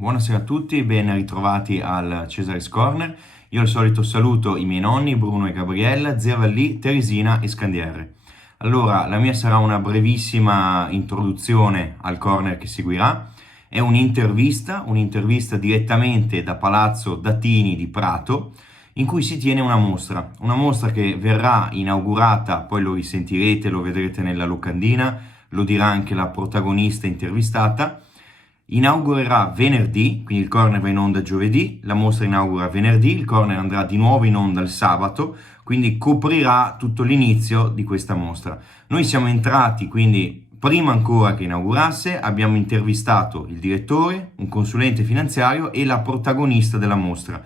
Buonasera a tutti, ben ritrovati al Cesare's Corner. Io al solito saluto i miei nonni Bruno e Gabriella, zia Vallì, Teresina e Scandiere. Allora, la mia sarà una brevissima introduzione al corner che seguirà. È un'intervista direttamente da Palazzo Datini di Prato, in cui si tiene una mostra che verrà inaugurata, poi lo risentirete, lo vedrete nella locandina, lo dirà anche la protagonista intervistata. Inaugurerà venerdì, quindi il corner va in onda giovedì, la mostra inaugura venerdì, il corner andrà di nuovo in onda il sabato, quindi coprirà tutto l'inizio di questa mostra. Noi siamo entrati, quindi prima ancora che inaugurasse, abbiamo intervistato il direttore, un consulente finanziario e la protagonista della mostra.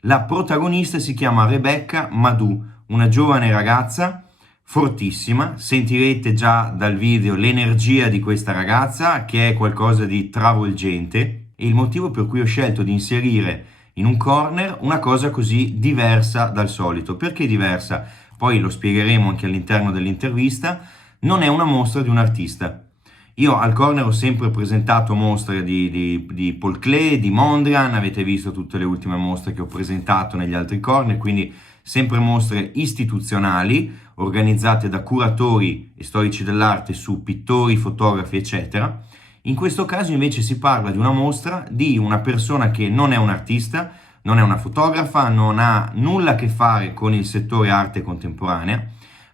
La protagonista si chiama Rebecca Madù, una giovane ragazza fortissima. Sentirete già dal video l'energia di questa ragazza, che è qualcosa di travolgente, e il motivo per cui ho scelto di inserire in un corner una cosa così diversa dal solito. Perché diversa? Poi lo spiegheremo anche all'interno dell'intervista. Non è una mostra di un artista. Io al corner ho sempre presentato mostre di Paul Klee, di Mondrian, avete visto tutte le ultime mostre che ho presentato negli altri corner, quindi sempre mostre istituzionali organizzate da curatori e storici dell'arte su pittori, fotografi, eccetera. In questo caso invece si parla di una mostra di una persona che non è un artista, non è una fotografa, non ha nulla a che fare con il settore arte contemporanea,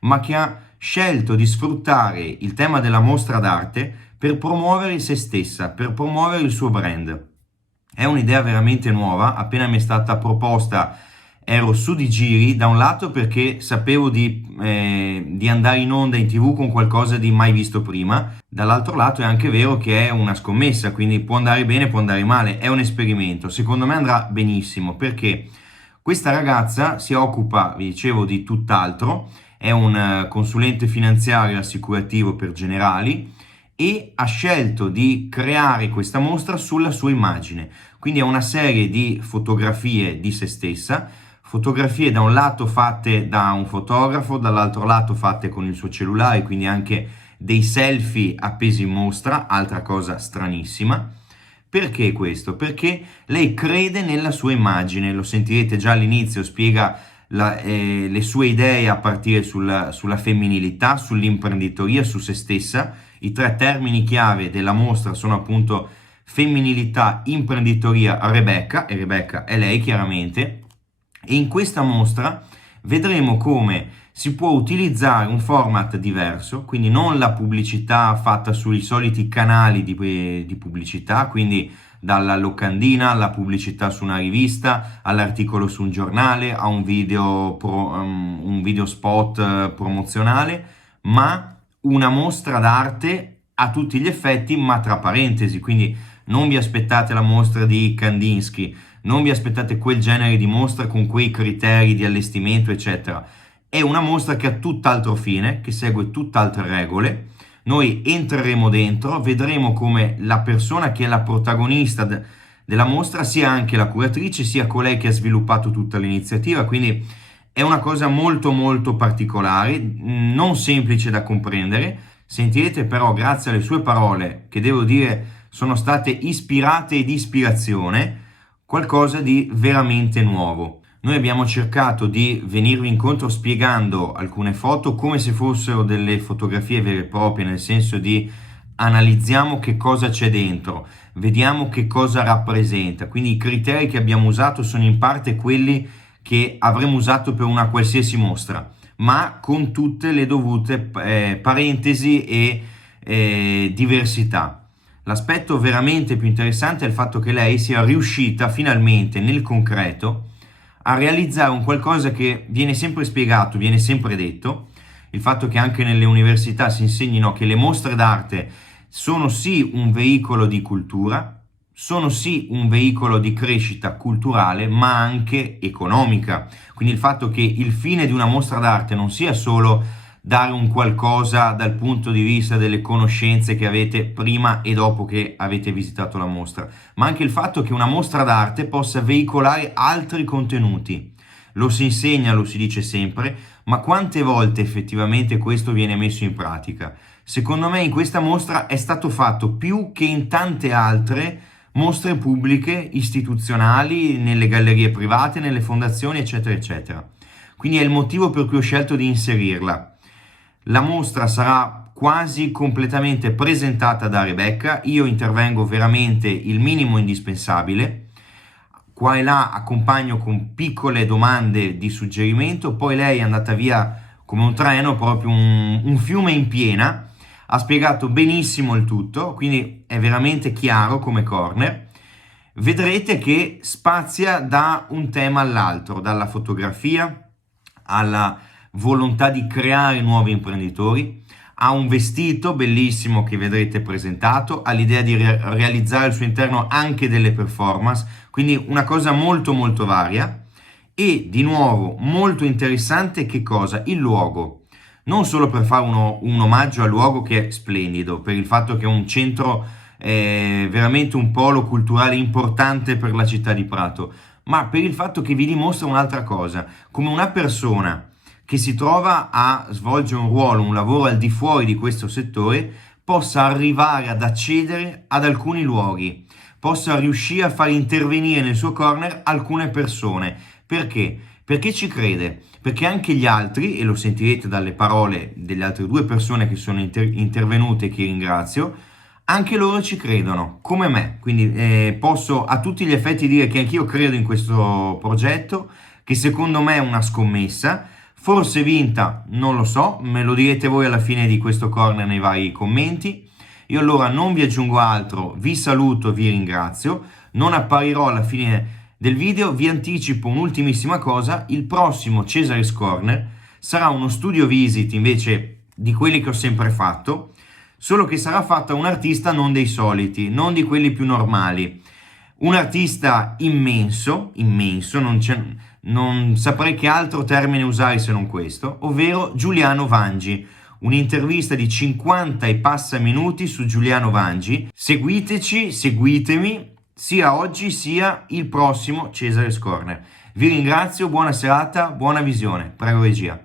ma che ha scelto di sfruttare il tema della mostra d'arte per promuovere se stessa, per promuovere il suo brand. È un'idea veramente nuova, appena mi è stata proposta ero su di giri, da un lato perché sapevo di andare in onda in TV con qualcosa di mai visto prima, dall'altro lato è anche vero che è una scommessa, quindi può andare bene, può andare male, è un esperimento, secondo me andrà benissimo perché questa ragazza si occupa, vi dicevo, di tutt'altro, è un consulente finanziario e assicurativo per Generali e ha scelto di creare questa mostra sulla sua immagine, quindi è una serie di fotografie di se stessa, fotografie da un lato fatte da un fotografo, dall'altro lato fatte con il suo cellulare, quindi anche dei selfie appesi in mostra, altra cosa stranissima. Perché questo? Perché lei crede nella sua immagine, lo sentirete già all'inizio, spiega le sue idee a partire sulla femminilità, sull'imprenditoria, su se stessa. I tre termini chiave della mostra sono appunto femminilità, imprenditoria, Rebecca, e Rebecca è lei chiaramente. E in questa mostra vedremo come si può utilizzare un format diverso, quindi non la pubblicità fatta sui soliti canali di pubblicità, quindi dalla locandina alla pubblicità su una rivista, all'articolo su un giornale, a un video spot promozionale, ma una mostra d'arte a tutti gli effetti, ma tra parentesi, quindi non vi aspettate la mostra di Kandinsky, non vi aspettate quel genere di mostra con quei criteri di allestimento, eccetera. È una mostra che ha tutt'altro fine, che segue tutt'altre regole. Noi entreremo dentro, vedremo come la persona che è la protagonista della mostra sia anche la curatrice, sia colei che ha sviluppato tutta l'iniziativa, quindi è una cosa molto molto particolare, non semplice da comprendere. Sentirete però, grazie alle sue parole, che devo dire sono state ispirate ed ispirazione, qualcosa di veramente nuovo. Noi abbiamo cercato di venirvi incontro spiegando alcune foto come se fossero delle fotografie vere e proprie, nel senso di analizziamo che cosa c'è dentro, vediamo che cosa rappresenta. Quindi i criteri che abbiamo usato sono in parte quelli che avremmo usato per una qualsiasi mostra, ma con tutte le dovute parentesi e diversità. L'aspetto veramente più interessante è il fatto che lei sia riuscita finalmente nel concreto a realizzare un qualcosa che viene sempre spiegato, viene sempre detto, il fatto che anche nelle università si insegnino che le mostre d'arte sono sì un veicolo di cultura, sono sì un veicolo di crescita culturale, ma anche economica. Quindi il fatto che il fine di una mostra d'arte non sia solo dare un qualcosa dal punto di vista delle conoscenze che avete prima e dopo che avete visitato la mostra, ma anche il fatto che una mostra d'arte possa veicolare altri contenuti. Lo si insegna, lo si dice sempre, ma quante volte effettivamente questo viene messo in pratica? Secondo me in questa mostra è stato fatto più che in tante altre mostre pubbliche, istituzionali, nelle gallerie private, nelle fondazioni, eccetera, eccetera. Quindi è il motivo per cui ho scelto di inserirla. La mostra sarà quasi completamente presentata da Rebecca, io intervengo veramente il minimo indispensabile, qua e là accompagno con piccole domande di suggerimento, poi lei è andata via come un treno, proprio un fiume in piena, ha spiegato benissimo il tutto, quindi è veramente chiaro come corner. Vedrete che spazia da un tema all'altro, dalla fotografia alla volontà di creare nuovi imprenditori, ha un vestito bellissimo che vedrete presentato, ha l'idea di realizzare al suo interno anche delle performance, quindi una cosa molto molto varia. E di nuovo molto interessante che cosa? Il luogo. Non solo per fare un omaggio al luogo che è splendido, per il fatto che è un centro, veramente un polo culturale importante per la città di Prato, ma per il fatto che vi dimostra un'altra cosa, come una persona che si trova a svolgere un ruolo, un lavoro al di fuori di questo settore, possa arrivare ad accedere ad alcuni luoghi, possa riuscire a far intervenire nel suo corner alcune persone. Perché? Perché ci crede, perché anche gli altri, e lo sentirete dalle parole delle altre due persone che sono intervenute e che ringrazio, anche loro ci credono, come me. Quindi posso a tutti gli effetti dire che anch'io credo in questo progetto, che secondo me è una scommessa, forse vinta, non lo so, me lo direte voi alla fine di questo corner nei vari commenti. Io allora non vi aggiungo altro, vi saluto, vi ringrazio, non apparirò alla fine del video, vi anticipo un'ultimissima cosa, il prossimo Cesare's Corner sarà uno studio visit invece di quelli che ho sempre fatto, solo che sarà fatto da un artista non dei soliti, non di quelli più normali, un artista immenso, non saprei che altro termine usare se non questo, ovvero Giuliano Vangi. Un'intervista di 50 e passa minuti su Giuliano Vangi. Seguiteci, seguitemi, sia oggi sia il prossimo Cesare's Corner. Vi ringrazio, buona serata, buona visione. Prego regia.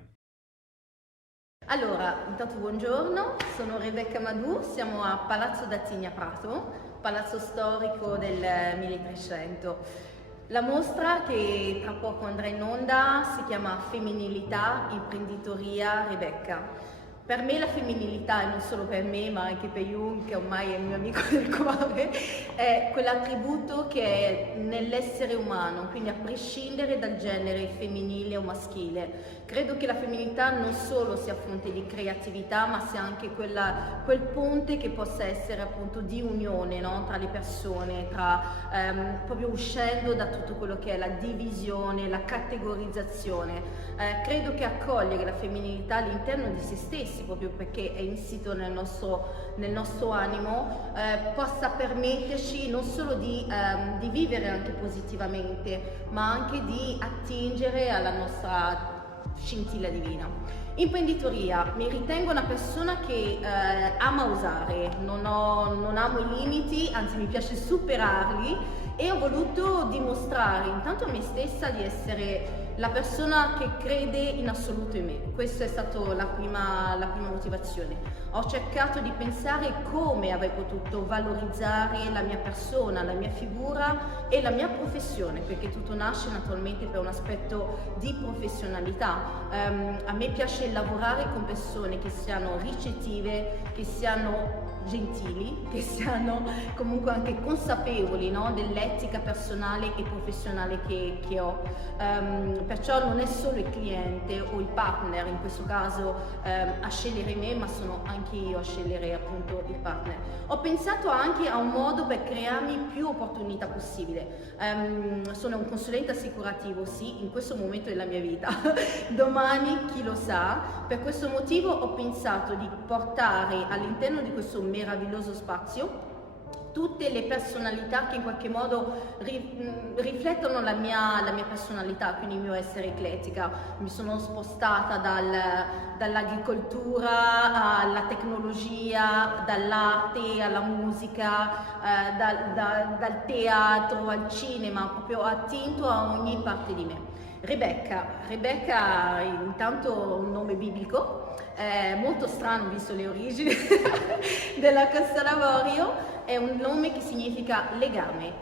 Allora, intanto buongiorno, sono Rebecca Madù, siamo a Palazzo d'Azinia Prato, palazzo storico del 1300. La mostra che tra poco andrà in onda si chiama Femminilità, Imprenditoria, Rebecca. Per me la femminilità, e non solo per me ma anche per Jung, che ormai è il mio amico del cuore, è quell'attributo che è nell'essere umano, quindi a prescindere dal genere femminile o maschile. Credo che la femminilità non solo sia fonte di creatività, ma sia anche quel ponte che possa essere appunto di unione, no? Tra le persone, proprio uscendo da tutto quello che è la divisione, la categorizzazione. Credo che accogliere la femminilità all'interno di se stessi, proprio perché è insito nel nostro animo, possa permetterci non solo di vivere anche positivamente, ma anche di attingere alla nostra scintilla divina. Imprenditoria, mi ritengo una persona che ama osare, non amo i limiti, anzi mi piace superarli, e ho voluto dimostrare intanto a me stessa di essere la persona che crede in assoluto in me. Questa è stata la prima motivazione. Ho cercato di pensare come avrei potuto valorizzare la mia persona, la mia figura e la mia professione, perché tutto nasce naturalmente per un aspetto di professionalità. A me piace lavorare con persone che siano ricettive, che siano gentili, che siano comunque anche consapevoli, no, dell'etica personale e professionale che ho. Perciò non è solo il cliente o il partner in questo caso a scegliere me, ma sono anche io a scegliere appunto il partner. Ho pensato anche a un modo per crearmi più opportunità possibile. Sono un consulente assicurativo, sì, in questo momento della mia vita. Domani chi lo sa. Per questo motivo ho pensato di portare all'interno di questo meraviglioso spazio tutte le personalità che in qualche modo riflettono la mia personalità, quindi il mio essere eclettica. Mi sono spostata dall'agricoltura alla tecnologia, dall'arte alla musica, dal teatro al cinema, proprio attinto a ogni parte di me. Rebecca intanto un nome biblico, molto strano visto le origini della Costa d'Avorio, è un nome che significa legame.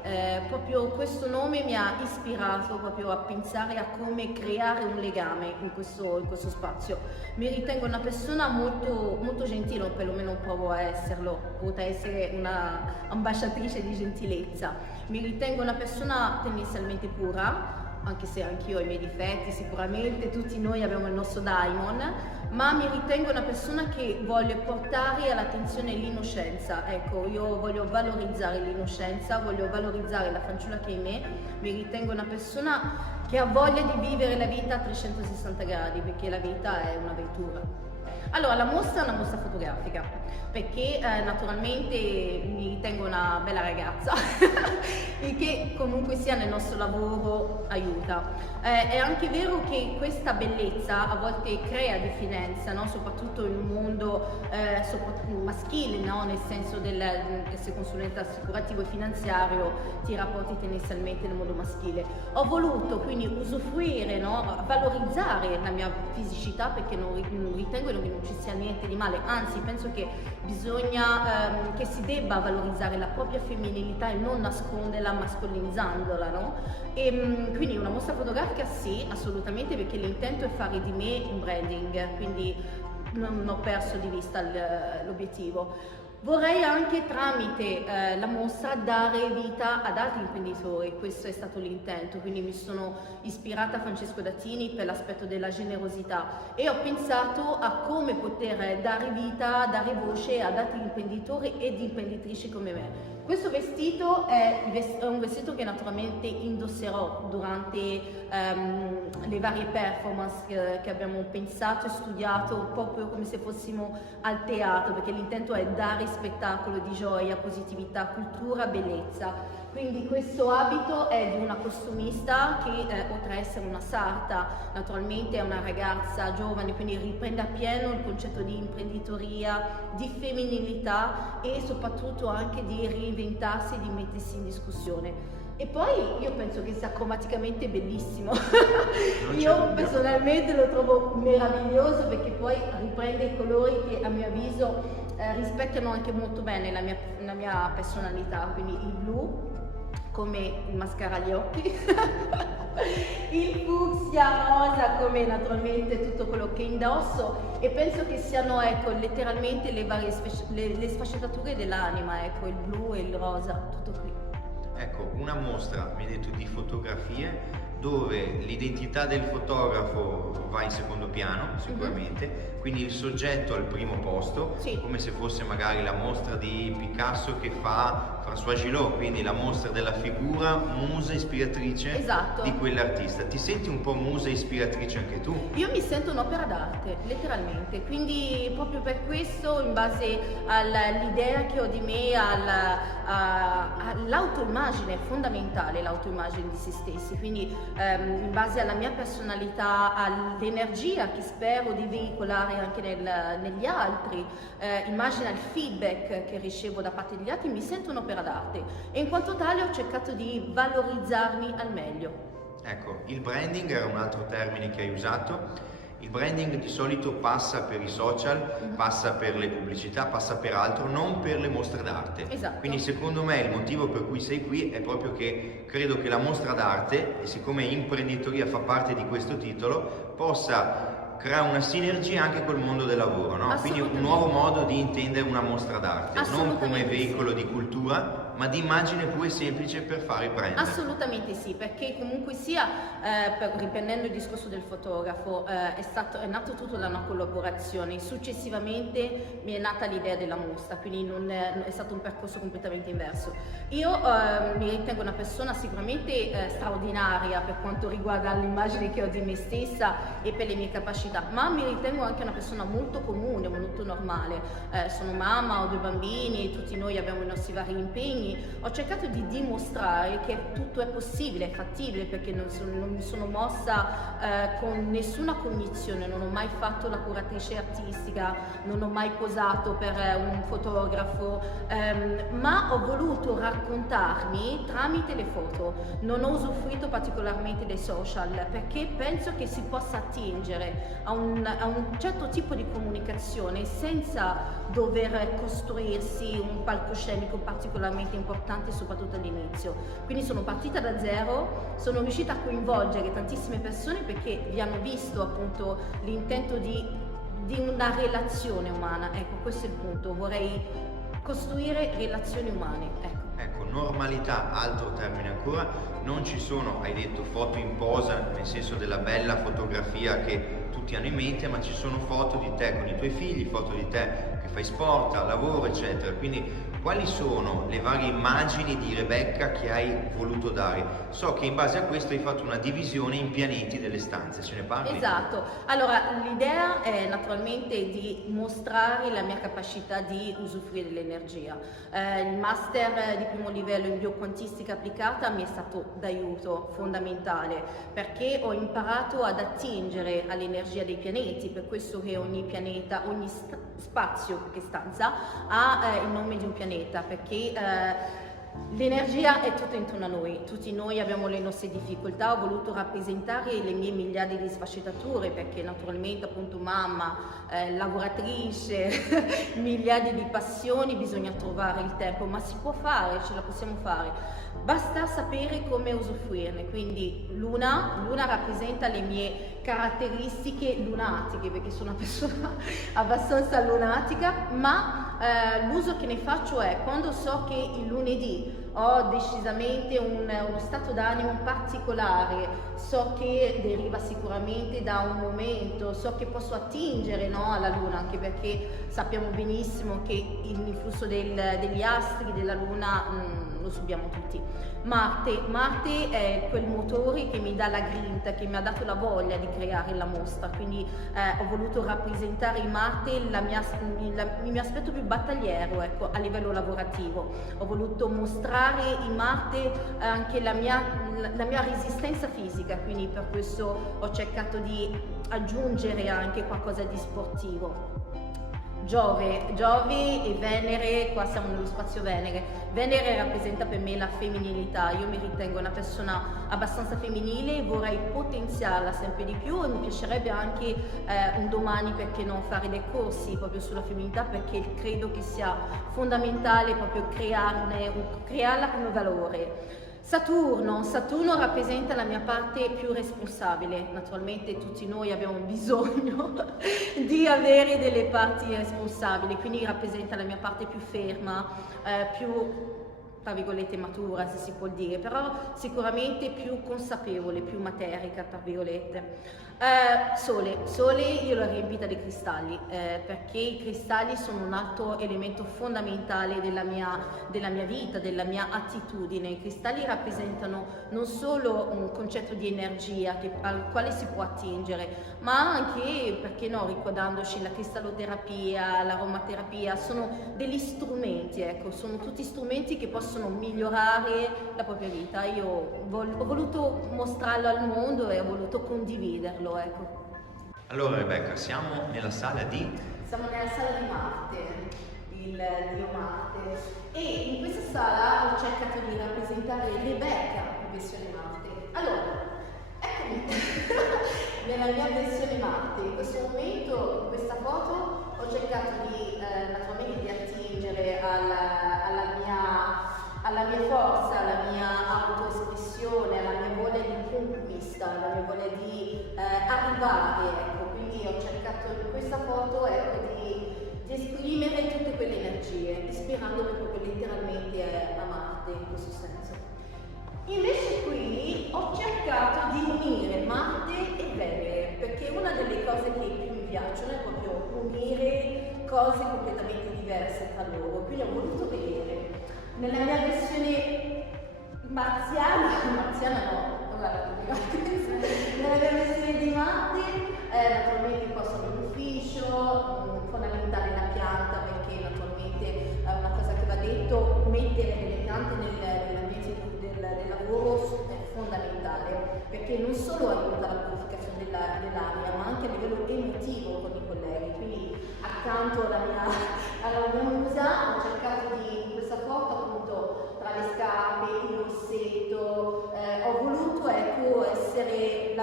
Proprio questo nome mi ha ispirato proprio a pensare a come creare un legame in questo spazio. Mi ritengo una persona molto, molto gentile, o perlomeno provo a esserlo, potrei essere una ambasciatrice di gentilezza. Mi ritengo una persona tendenzialmente pura, anche se anch'io ho i miei difetti, sicuramente tutti noi abbiamo il nostro daimon, ma mi ritengo una persona che vuole portare all'attenzione l'innocenza. Ecco, io voglio valorizzare l'innocenza, voglio valorizzare la fanciulla che è in me, mi ritengo una persona che ha voglia di vivere la vita a 360 gradi, perché la vita è un'avventura. Allora, la mostra è una mostra fotografica, perché naturalmente mi ritengo una bella ragazza, il che comunque sia nel nostro lavoro aiuta. È anche vero che questa bellezza a volte crea diffidenza, no? Soprattutto in un mondo maschile, no? Nel senso del essere consulente assicurativo e finanziario, ti rapporti tendenzialmente nel mondo maschile. Ho voluto quindi usufruire, no? Valorizzare la mia fisicità, perché non ritengo che non ci sia niente di male, anzi penso che bisogna che si debba valorizzare la propria femminilità e non nasconderla mascolinizzandola, no? E quindi una mostra fotografica sì, assolutamente, perché l'intento è fare di me un branding, quindi non ho perso di vista l'obiettivo. Vorrei anche tramite la mostra dare vita ad altri imprenditori, questo è stato l'intento, quindi mi sono ispirata a Francesco Dattini per l'aspetto della generosità e ho pensato a come poter dare vita, dare voce ad altri imprenditori ed imprenditrici come me. Questo vestito è un vestito che naturalmente indosserò durante le varie performance che abbiamo pensato e studiato, proprio come se fossimo al teatro, perché l'intento è dare spettacolo di gioia, positività, cultura, bellezza. Quindi questo abito è di una costumista che oltre a essere una sarta, naturalmente è una ragazza giovane, quindi riprende appieno il concetto di imprenditoria, di femminilità e soprattutto anche di reinventarsi e di mettersi in discussione. E poi io penso che sia cromaticamente bellissimo. Io personalmente lo trovo meraviglioso perché poi riprende i colori che a mio avviso rispecchiano anche molto bene la mia personalità, quindi il blu come il mascara agli occhi, il fucsia rosa come naturalmente tutto quello che indosso, e penso che siano letteralmente le varie le sfaccettature dell'anima, il blu e il rosa, tutto qui. Ecco, una mostra, mi hai detto, di fotografie dove l'identità del fotografo va in secondo piano sicuramente, quindi il soggetto al primo posto, sì, come se fosse magari la mostra di Picasso che fa François Gillot, quindi la mostra della figura musa ispiratrice, esatto, di quell'artista. Ti senti un po' musa ispiratrice anche tu? Io mi sento un'opera d'arte, letteralmente, quindi proprio per questo, in base all'idea che ho di me, all'autoimmagine, è fondamentale l'autoimmagine di se stessi, quindi in base alla mia personalità, all'energia che spero di veicolare anche negli altri, immagina il feedback che ricevo da parte degli altri, mi sento un'opera d'arte e in quanto tale ho cercato di valorizzarmi al meglio. Ecco, il branding era un altro termine che hai usato. Il branding di solito passa per i social, passa per le pubblicità, passa per altro, non per le mostre d'arte. Esatto. Quindi secondo me il motivo per cui sei qui è proprio che credo che la mostra d'arte, e siccome imprenditoria fa parte di questo titolo, possa creare una sinergia anche col mondo del lavoro, no? Quindi un nuovo modo di intendere una mostra d'arte, non come veicolo di cultura, ma di immagine pure semplice per fare brand. Assolutamente sì, perché comunque sia, riprendendo il discorso del fotografo, è nato tutto da una collaborazione, successivamente mi è nata l'idea della mostra, quindi non è stato un percorso completamente inverso. Io mi ritengo una persona sicuramente straordinaria per quanto riguarda l'immagine che ho di me stessa e per le mie capacità, ma mi ritengo anche una persona molto comune, molto normale. Sono mamma, ho 2 bambini, tutti noi abbiamo i nostri vari impegni. Ho cercato di dimostrare che tutto è possibile, è fattibile, perché non mi sono mossa con nessuna cognizione, non ho mai fatto la curatrice artistica, non ho mai posato per un fotografo, ma ho voluto raccontarmi tramite le foto. Non ho usufruito particolarmente dei social perché penso che si possa attingere a un certo tipo di comunicazione senza dover costruirsi un palcoscenico particolarmente importante, soprattutto all'inizio. Quindi sono partita da zero, sono riuscita a coinvolgere tantissime persone perché vi hanno visto appunto l'intento di una relazione umana. Ecco, questo è il punto, vorrei costruire relazioni umane. Ecco, normalità, altro termine ancora, non ci sono, hai detto, foto in posa, nel senso della bella fotografia che tutti hanno in mente, ma ci sono foto di te con i tuoi figli, foto di te che fai sport, al lavoro, eccetera. Quindi quali sono le varie immagini di Rebecca che hai voluto dare? So che in base a questo hai fatto una divisione in pianeti delle stanze, ce ne parli? Esatto, allora l'idea è naturalmente di mostrare la mia capacità di usufruire dell'energia. Il master di primo livello in bioquantistica applicata mi è stato d'aiuto fondamentale perché ho imparato ad attingere all'energia dei pianeti, per questo che ogni pianeta, ogni spazio che stanza ha il nome di un pianeta, perché l'energia è tutta intorno a noi, tutti noi abbiamo le nostre difficoltà. Ho voluto rappresentare le mie miliardi di sfaccettature perché naturalmente appunto mamma, lavoratrice, miliardi di passioni, bisogna trovare il tempo, ma si può fare, ce la possiamo fare. Basta sapere come usufruirne, quindi Luna rappresenta le mie caratteristiche lunatiche perché sono una persona abbastanza lunatica, ma l'uso che ne faccio è quando so che il lunedì ho decisamente uno stato d'animo particolare, so che deriva sicuramente da un momento, so che posso attingere, no, alla Luna, anche perché sappiamo benissimo che l'influsso degli astri, della Luna, lo subiamo tutti. Marte è quel motore che mi dà la grinta, che mi ha dato la voglia di creare la mostra, quindi ho voluto rappresentare in Marte il mio aspetto più battagliero, ecco, a livello lavorativo. Ho voluto mostrare in Marte anche la mia resistenza fisica, quindi per questo ho cercato di aggiungere anche qualcosa di sportivo. Giove e Venere, qua siamo nello spazio Venere. Venere rappresenta per me la femminilità, io mi ritengo una persona abbastanza femminile, vorrei potenziarla sempre di più e mi piacerebbe anche un domani, perché no, fare dei corsi proprio sulla femminilità, perché credo che sia fondamentale proprio crearla come valore. Saturno rappresenta la mia parte più responsabile. Naturalmente tutti noi abbiamo bisogno di avere delle parti responsabili, quindi rappresenta la mia parte più ferma, più tra virgolette matura, se si può dire, però sicuramente più consapevole, più materica, tra virgolette. Sole io l'ho riempita di cristalli, perché i cristalli sono un altro elemento fondamentale della mia vita, della mia attitudine. I cristalli rappresentano non solo un concetto di energia al quale si può attingere, ma anche, perché no, ricordandoci la cristalloterapia, l'aromaterapia, sono degli strumenti, ecco, sono tutti strumenti che possono migliorare la propria vita. Io ho voluto mostrarlo al mondo e ho voluto condividerlo, ecco. Allora Rebecca, siamo nella sala di Marte, il dio Marte, e in questa sala ho cercato di rappresentare Rebecca in versione Marte. Allora, eccomi nella mia versione Marte. In questo momento, in questa foto, ho cercato naturalmente di attingere alla mia forza, alla mia autoespressione, alla mia voglia di conquista, alla mia voglia di arrivare, ecco. Quindi ho cercato in questa foto, ecco, di esprimere tutte quelle energie, ispirandole proprio letteralmente a Marte, in questo senso. Invece qui ho cercato di unire Marte e Venere, perché una delle cose che più mi piacciono è proprio unire cose completamente diverse tra loro. Quindi ho voluto vedere nella mia versione marziana no, guarda, nella mia versione di Marte, naturalmente qua sono in ufficio, fondamentale la pianta, perché naturalmente una cosa che va detto, mettere delle piante nell'ambiente del lavoro è fondamentale, perché non solo aiuta la purificazione dell'aria, ma anche a livello emotivo con i colleghi. Quindi accanto alla mia musa ho cercato in questa foto, appunto, tra le scarpe, il rossetto, ho voluto, ecco, essere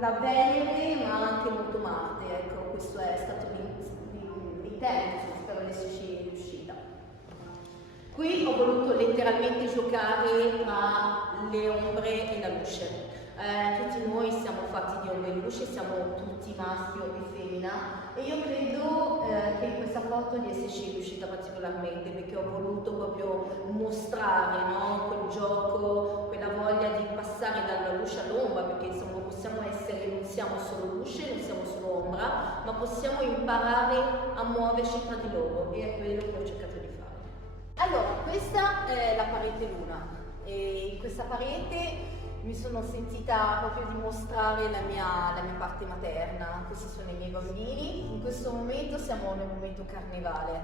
la Venere ma anche molto Marte, ecco, questo è stato l'intento, spero di esserci riuscita. Qui ho voluto letteralmente giocare tra le ombre e la luce. Tutti noi siamo fatti di ombre e luce, siamo tutti maschi o femmina, e io credo che in questa foto di esserci riuscita particolarmente, perché ho voluto proprio mostrare, no, quel gioco, quella voglia di passare dalla luce all'ombra, perché insomma possiamo essere, non siamo solo luce, non siamo solo ombra, ma possiamo imparare a muoverci tra di loro, e è quello che ho cercato di fare. Allora, questa è la parete luna, e in questa parete mi sono sentita proprio di mostrare la mia parte materna. Questi sono i miei bambini. In questo momento siamo nel momento carnevale.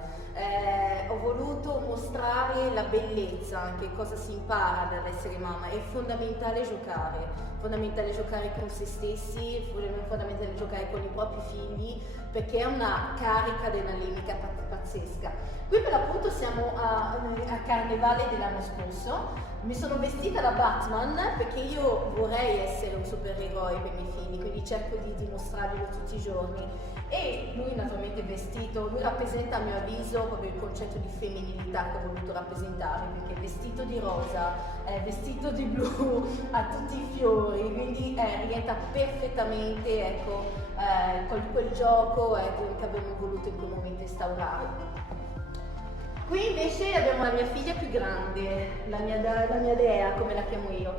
Ho voluto mostrare la bellezza, che cosa si impara dall'essere mamma. È fondamentale giocare con se stessi, è fondamentale giocare con i propri figli, perché è una carica adrenalinica pazzesca. Qui per l'appunto siamo a carnevale dell'anno scorso. Mi sono vestita da Batman perché io vorrei essere un supereroe per i miei figli, quindi cerco di dimostrarglielo tutti i giorni. E lui naturalmente è vestito, lui rappresenta a mio avviso proprio il concetto di femminilità che ho voluto rappresentare, perché è vestito di rosa, è vestito di blu, ha tutti i fiori, quindi rientra perfettamente, ecco, con quel gioco, ecco, che abbiamo voluto in quel momento instaurare. Qui invece abbiamo la mia figlia più grande, la mia dea, come la chiamo io.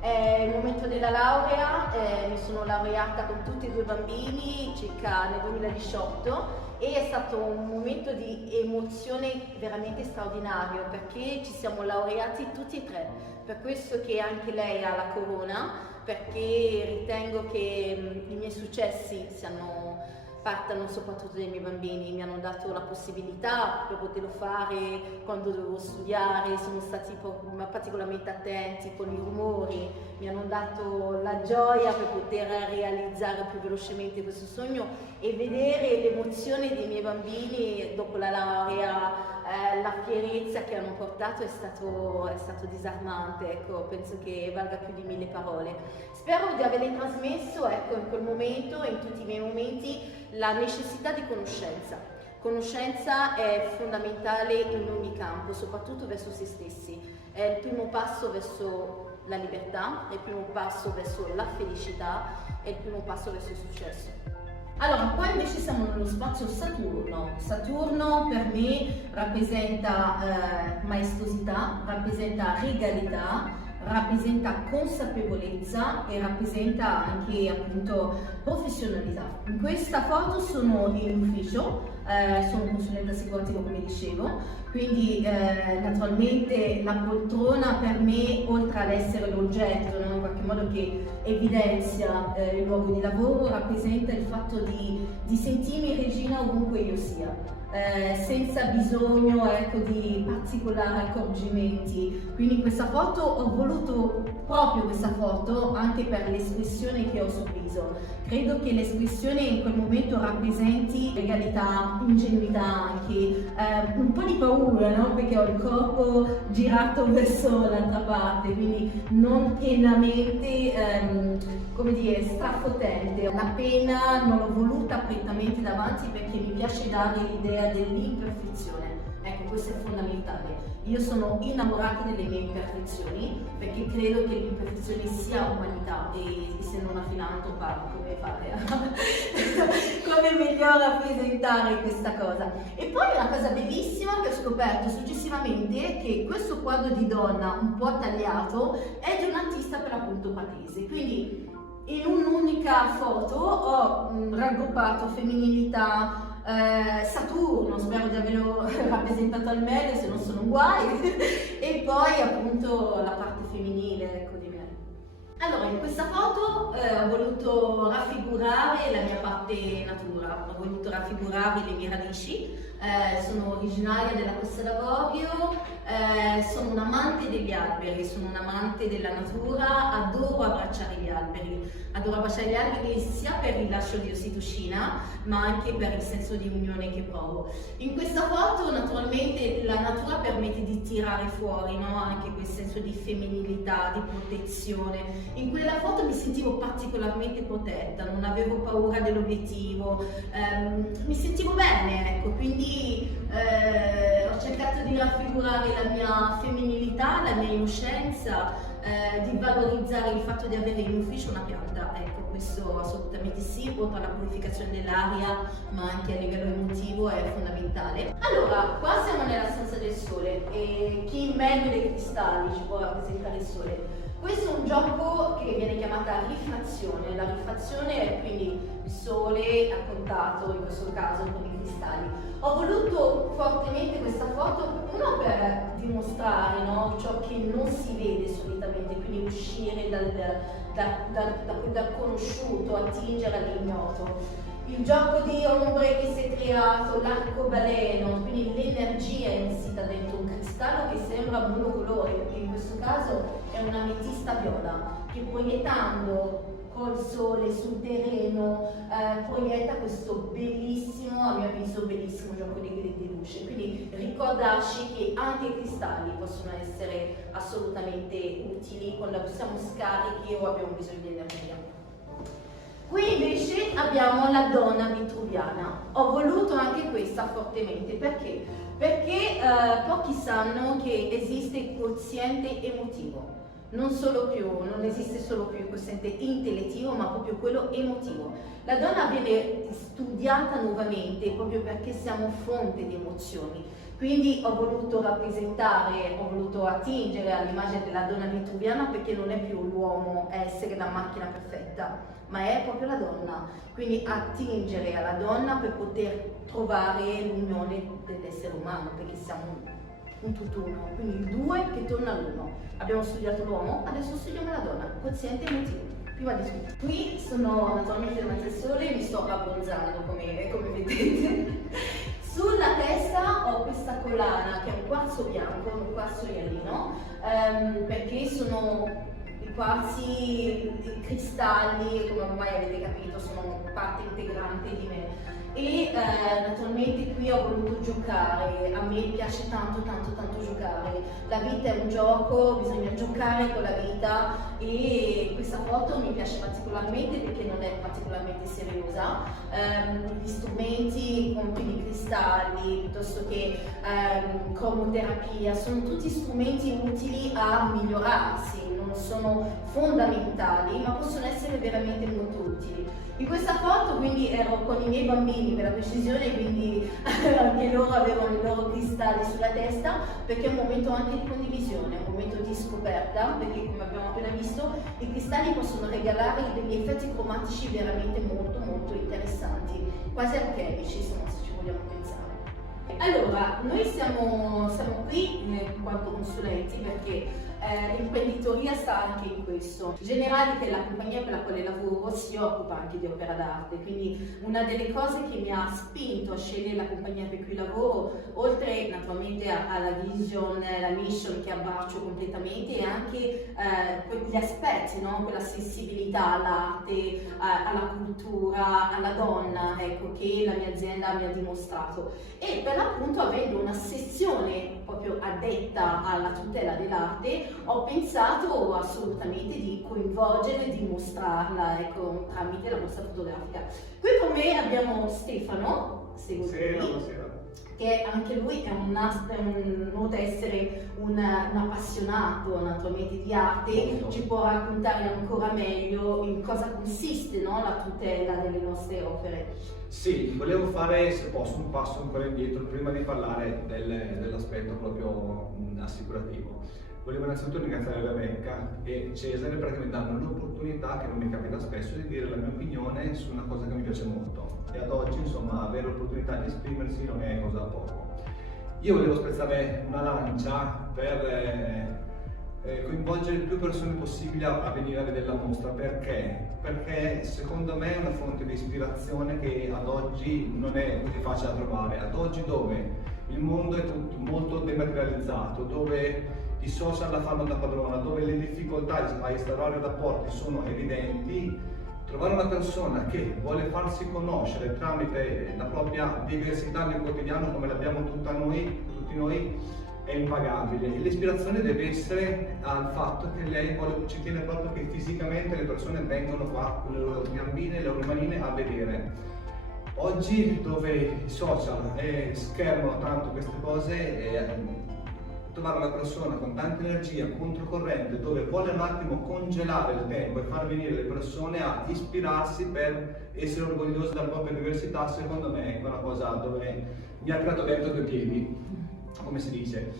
È il momento della laurea, mi sono laureata con tutti e due bambini circa nel 2018, e è stato un momento di emozione veramente straordinario, perché ci siamo laureati tutti e tre. Per questo che anche lei ha la corona, perché ritengo che i miei successi partano soprattutto dai miei bambini. Mi hanno dato la possibilità per poterlo fare quando dovevo studiare, sono stati particolarmente attenti con i rumori, mi hanno dato la gioia per poter realizzare più velocemente questo sogno, e vedere l'emozione dei miei bambini dopo la laurea, la fierezza che hanno portato è stato disarmante, ecco, penso che valga più di 1000 parole. Spero di averle trasmesso, ecco, in quel momento e in tutti i miei momenti, la necessità di conoscenza. Conoscenza è fondamentale in ogni campo, soprattutto verso se stessi. È il primo passo verso la libertà, è il primo passo verso la felicità, è il primo passo verso il successo. Allora, qua invece siamo nello spazio Saturno. Saturno per me rappresenta maestosità, rappresenta regalità, rappresenta consapevolezza e rappresenta anche appunto professionalità. In questa foto sono in ufficio, sono consulente assicurativo come dicevo, quindi naturalmente la poltrona per me, oltre ad essere l'oggetto, no, in qualche modo che evidenzia il luogo di lavoro, rappresenta il fatto di sentirmi regina ovunque io sia. Senza bisogno, ecco, di particolari accorgimenti. Quindi in questa foto ho voluto proprio questa foto anche per l'espressione che ho sul viso. Credo che l'espressione in quel momento rappresenti legalità, ingenuità anche, un po' di paura, no? Perché ho il corpo girato verso l'altra parte, quindi non pienamente, come dire, strafotente. La pena non l'ho voluta prettamente davanti perché mi piace dare l'idea dell'imperfezione. Ecco, questo è fondamentale. Io sono innamorata delle mie imperfezioni perché credo che l'imperfezione sia umanità, e essendo una filantropa come fare come meglio rappresentare questa cosa. E poi una cosa bellissima che ho scoperto successivamente è che questo quadro di donna un po' tagliato è di un artista per l'appunto patese, quindi in un'unica foto ho raggruppato femminilità, Saturno, spero di averlo rappresentato al meglio, se non sono guai, e poi appunto la parte femminile, ecco, di me. Allora, in questa foto ho voluto raffigurare la mia parte natura, ho voluto raffigurare le mie radici, sono originaria della Costa d'Avorio, sono un amante degli alberi, sono un amante della natura, adoro abbracciare gli alberi. Adoro abbracciare gli alberi sia per il rilascio di ossitocina, ma anche per il senso di unione che provo. In questa foto naturalmente la natura permette di tirare fuori, no? Anche quel senso di femminilità, di protezione. In quella foto mi sentivo particolarmente protetta, non avevo paura dell'obiettivo, mi sentivo bene, ecco, quindi ho cercato di raffigurare la mia femminilità, la mia innocenza, di valorizzare il fatto di avere in ufficio una pianta, ecco, questo assolutamente sì, oltre alla purificazione dell'aria, ma anche a livello emotivo è fondamentale. Allora, qua siamo nella stanza del sole e chi meglio dei cristalli ci può rappresentare il sole? Questo è un gioco che viene chiamata rifrazione. La rifrazione è quindi il sole a contatto, in questo caso con i cristalli. Ho voluto fortemente questa foto, uno per dimostrare, no, ciò che non si vede solitamente, quindi uscire dal conosciuto, attingere all'ignoto. Il gioco di ombre che si è creato, l'arcobaleno, quindi l'energia insita dentro un cristallo che sembra monocolore, perché in questo caso è una ametista viola, che proiettando col sole sul terreno proietta questo bellissimo, a mio avviso bellissimo gioco di luce. Quindi ricordarci che anche i cristalli possono essere assolutamente utili quando siamo scarichi o abbiamo bisogno di energia. Qui invece abbiamo la donna vitruviana. Ho voluto anche questa fortemente, perché? Perché pochi sanno che esiste il quoziente emotivo. Non esiste solo più il quoziente intellettivo, ma proprio quello emotivo. La donna viene studiata nuovamente proprio perché siamo fonte di emozioni. Quindi ho voluto attingere all'immagine della donna vitruviana, perché non è più l'uomo essere la macchina perfetta, ma è proprio la donna. Quindi attingere alla donna per poter trovare l'unione dell'essere umano, perché siamo un tutt'uno, quindi il due che torna all'uno. Abbiamo studiato l'uomo, adesso studiamo la donna, quoziente emotivo. Prima di tutto. Qui sono naturalmente davanti al sole e mi sto abbronzando come vedete. Sulla testa ho questa collana che è un quarzo bianco, un quarzo ialino, perché sono i quarzi, i cristalli, come ormai avete capito, sono parte integrante di me. E naturalmente qui ho voluto giocare, a me piace tanto giocare, la vita è un gioco, bisogna giocare con la vita e questa foto mi piace particolarmente perché non è particolarmente seriosa, gli strumenti con i cristalli piuttosto che cromoterapia sono tutti strumenti utili a migliorarsi, non sono fondamentali ma possono essere veramente molto utili. In questa foto quindi ero con i miei bambini per la precisione, quindi anche loro avevano i loro cristalli sulla testa, perché è un momento anche di condivisione, un momento di scoperta, perché come abbiamo appena visto i cristalli possono regalare degli effetti cromatici veramente molto interessanti, quasi alchemici se ci vogliamo pensare. Allora, noi siamo qui in quanto consulenti perché l'imprenditoria sta anche in questo. Generali, che la compagnia per la quale lavoro, si occupa anche di opera d'arte, quindi una delle cose che mi ha spinto a scegliere la compagnia per cui lavoro, oltre naturalmente alla vision, la mission che abbraccio completamente, e anche gli aspetti, no? Quella sensibilità all'arte, alla cultura, alla donna, ecco, che la mia azienda mi ha dimostrato. E per l'appunto, avendo una sezione proprio addetta alla tutela dell'arte, ho pensato assolutamente di coinvolgere, di mostrarla, ecco, tramite la mostra fotografica. Qui con me abbiamo Stefano, che anche lui è oltre a essere un appassionato naturalmente di arte, ci può raccontare ancora meglio in cosa consiste, no, la tutela delle nostre opere. Sì, volevo fare, se posso, un passo ancora indietro prima di parlare dell'aspetto proprio assicurativo. Volevo innanzitutto ringraziare Rebecca e Cesare perché mi danno l'opportunità, che non mi capita spesso, di dire la mia opinione su una cosa che mi piace molto. E ad oggi, insomma, avere l'opportunità di esprimersi non è cosa da poco. Io volevo spezzare una lancia per coinvolgere il più persone possibile a venire a vedere la mostra. Perché? Perché secondo me è una fonte di ispirazione che ad oggi non è così facile da trovare. Ad oggi, dove il mondo è tutto molto dematerializzato, dove i social la fanno da padrona, dove le difficoltà a instaurare rapporti sono evidenti, trovare una persona che vuole farsi conoscere tramite la propria diversità nel quotidiano come l'abbiamo tutti noi, è impagabile. E l'ispirazione deve essere al fatto che lei ci tiene proprio che fisicamente le persone vengono qua con le loro gambine, le loro manine a vedere. Oggi, dove i social schermano tanto queste cose, trovare una persona con tanta energia, controcorrente, dove vuole un attimo congelare il tempo e far venire le persone a ispirarsi per essere orgogliosi della propria diversità, secondo me è una cosa dove mi ha tirato dentro due piedi, come si dice.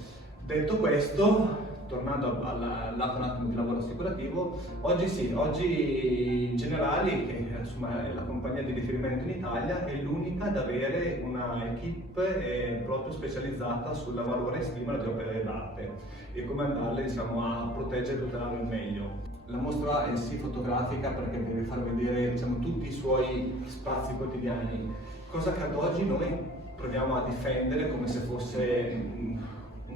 Detto questo, tornando al lato un attimo di lavoro assicurativo, oggi Generali, che insomma è la compagnia di riferimento in Italia, è l'unica ad avere una equipe proprio specializzata sulla valore e stima di opere d'arte e come andarle, diciamo, a proteggere e tutelare al meglio. La mostra è sì fotografica perché deve far vedere, diciamo, tutti i suoi spazi quotidiani, cosa che ad oggi noi proviamo a difendere come se fosse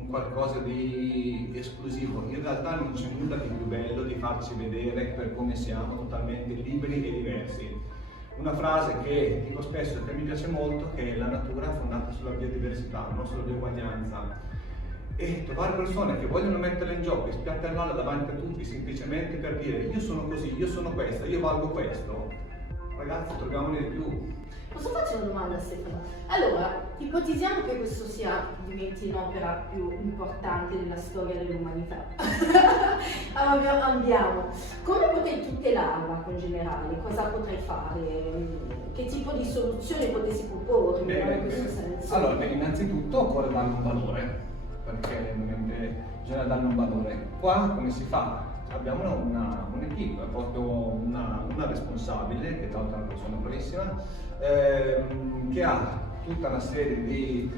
qualcosa di esclusivo. In realtà non c'è nulla di più bello di farci vedere per come siamo, totalmente liberi e diversi. Una frase che dico spesso e che mi piace molto, che la natura è fondata sulla biodiversità, non sulla bioguaglianza. E trovare persone che vogliono metterla in gioco e spiattellarla davanti a tutti semplicemente per dire io sono così, io sono questa, io valgo questo. Ragazzi, troviamone di più. Posso farci una domanda, Stefano? Allora, ipotizziamo che questo diventi un'opera più importante nella storia dell'umanità. Andiamo. Come potrei tutelarla con Generali? Cosa potrei fare? Che tipo di soluzione potessi proporre in questo senso? Allora, innanzitutto occorre darle un valore, perché bisogna darle un valore. Qua come si fa? Abbiamo un'equipe, proprio una responsabile, che tra l'altro è una persona bravissima, che ha tutta una serie di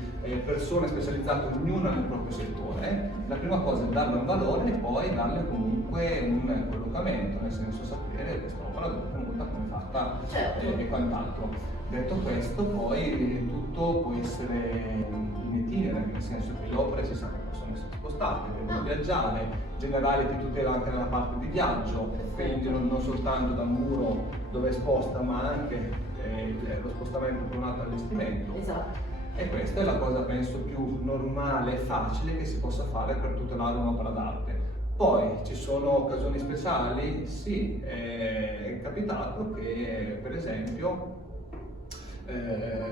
persone specializzate, ognuna nel proprio settore. La prima cosa è darle un valore e poi darle comunque un collocamento, nel senso sapere che questa opera è venuta, come è fatta, certo, e quant'altro. Detto questo, poi tutto può essere in itinere, nel senso che le opere si sa che possono essere spostate, devono viaggiare. Generali ti tutela anche nella parte di viaggio, quindi non soltanto dal muro dove è esposta, ma anche lo spostamento per un altro allestimento. Esatto. E questa è la cosa, penso, più normale e facile che si possa fare per tutelare un'opera d'arte. Poi ci sono occasioni speciali? Sì, è capitato che per esempio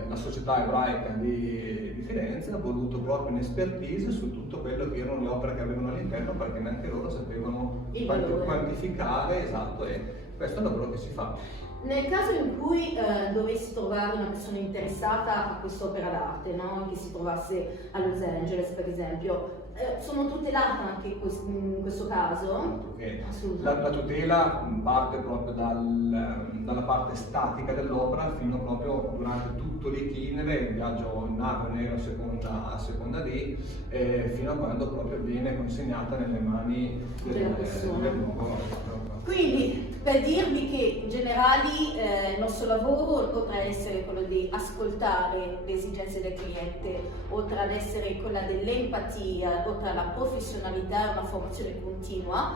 la società ebraica di Firenze ha voluto proprio un'espertise su tutto quello che erano le opere che avevano all'interno, perché neanche loro sapevano quantificare, esatto, e questo è il lavoro che si fa. Nel caso in cui dovessi trovare una persona interessata a quest'opera d'arte, no? Che si trovasse a Los Angeles per esempio, sono tutelata anche in questo caso? La tutela parte proprio dalla parte statica dell'opera fino proprio durante tutto l'itinere, il viaggio in nave nero a seconda di, fino a quando proprio viene consegnata nelle mani della persona. dell'uomo. Quindi, per dirvi che in generale il nostro lavoro potrà essere quello di ascoltare le esigenze del cliente, oltre ad essere quella dell'empatia, oltre alla professionalità, una formazione continua,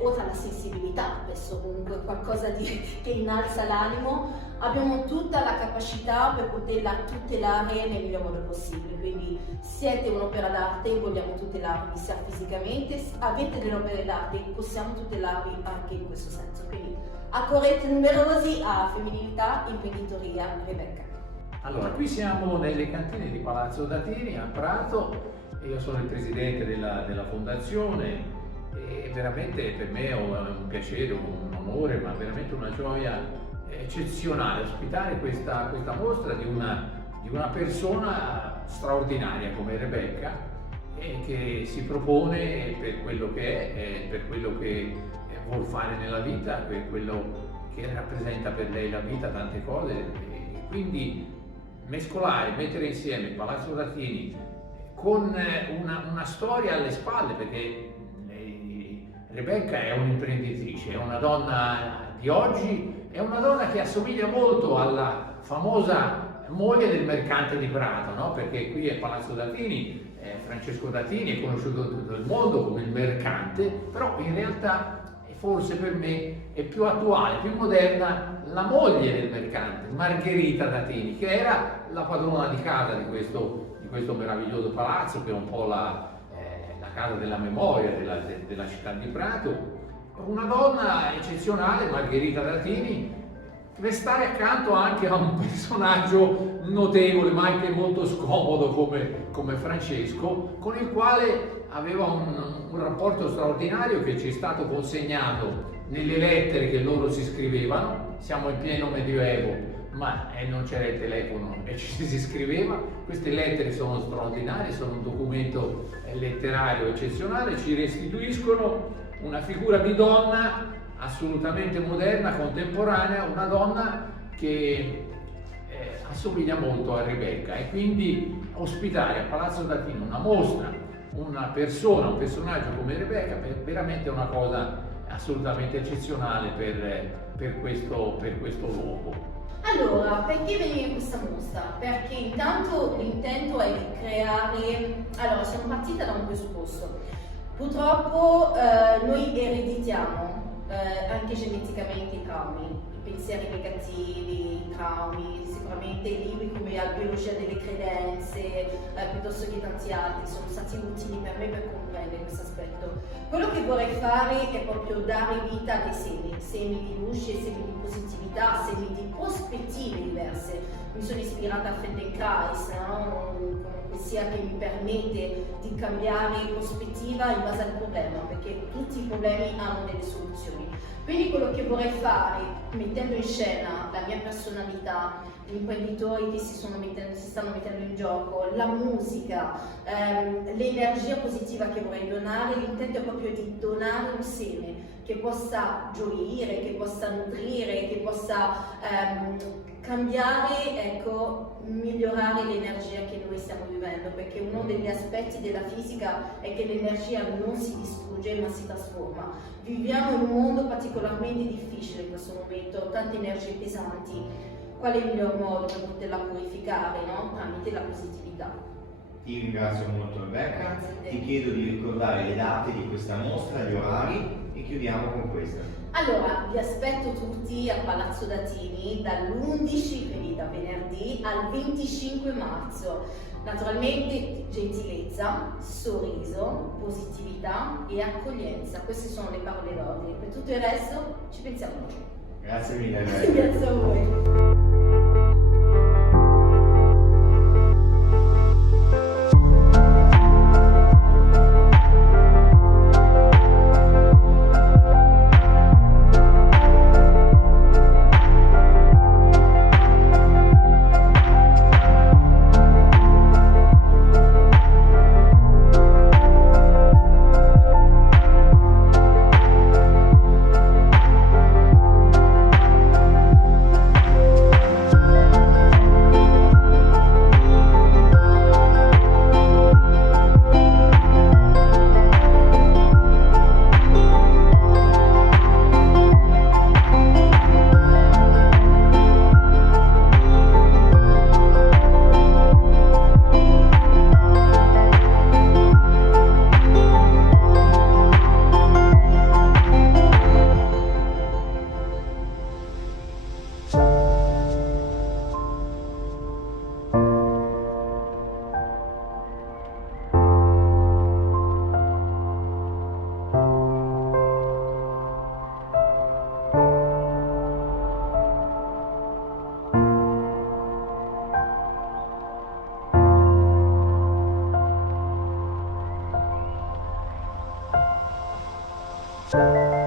oltre alla sensibilità, spesso comunque qualcosa che innalza l'animo, abbiamo tutta la capacità per poterla tutelare nel miglior modo possibile. Quindi siete un'opera d'arte, vogliamo tutelarvi sia fisicamente, avete delle opere d'arte, possiamo tutelarvi anche in questo senso. Quindi accorrete numerosi a Femminilità, Imprenditoria, Rebecca. Allora, qui siamo nelle cantine di Palazzo Datini a Prato, io sono il presidente della fondazione e veramente per me è un piacere, un onore, ma veramente una gioia eccezionale ospitare questa mostra di una persona straordinaria come Rebecca, che si propone per quello che è, per quello che vuol fare nella vita, per quello che rappresenta per lei la vita, tante cose, e quindi mescolare, mettere insieme Palazzo Datini con una storia alle spalle, perché lei Rebecca è un'imprenditrice, è una donna di oggi, è una donna che assomiglia molto alla famosa moglie del mercante di Prato, no? Perché qui a Palazzo Datini, Francesco Datini è conosciuto in tutto il mondo come il mercante, però in realtà forse per me è più attuale, più moderna la moglie del mercante, Margherita Datini, che era la padrona di casa di questo meraviglioso palazzo, che è un po' la casa della memoria della città di Prato. Una donna eccezionale, Margherita Datini, deve stare accanto anche a un personaggio notevole, ma anche molto scomodo come Francesco, con il quale aveva un rapporto straordinario che ci è stato consegnato nelle lettere che loro si scrivevano. Siamo in pieno Medioevo, ma non c'era il telefono e ci si scriveva. Queste lettere sono straordinarie, sono un documento letterario eccezionale, ci restituiscono una figura di donna assolutamente moderna, contemporanea, una donna che assomiglia molto a Rebecca, e quindi ospitare a Palazzo Datini una mostra, una persona, un personaggio come Rebecca è veramente una cosa assolutamente eccezionale per questo luogo. Allora, perché venire in questa mostra? Perché intanto l'intento è di creare... Allora, sono partita da un presupposto. Purtroppo noi ereditiamo anche geneticamente i traumi, i pensieri negativi, i traumi, sicuramente libri come La biologia delle credenze, piuttosto che tanti altri, sono stati utili per me per comprendere questo aspetto. Quello che vorrei fare è proprio dare vita a dei semi di luce, semi di positività, semi di prospettive diverse. Mi sono ispirata a Feldenkrais, no? Sia che mi permette di cambiare prospettiva in base al problema, perché tutti i problemi hanno delle soluzioni. Quindi quello che vorrei fare, mettendo in scena la mia personalità, gli imprenditori che si stanno mettendo in gioco, la musica, l'energia positiva che vorrei donare, l'intento è proprio di donare un seme che possa gioire, che possa nutrire, che possa cambiare, ecco, migliorare l'energia che noi stiamo vivendo, perché uno degli aspetti della fisica è che l'energia non si distrugge ma si trasforma. Viviamo in un mondo particolarmente difficile in questo momento, tante energie pesanti. Qual è il miglior modo per poterla purificare, no? Tramite la positività. Ti ringrazio molto Rebecca, ti chiedo di ricordare le date di questa mostra, gli orari, e chiudiamo con questa. Allora, vi aspetto tutti a Palazzo Datini dall'11, quindi da venerdì, al 25 marzo. Naturalmente gentilezza, sorriso, positività e accoglienza, queste sono le parole d'ordine. Per tutto il resto ci pensiamo noi. Grazie mille Rebecca. Grazie a voi. Thank you.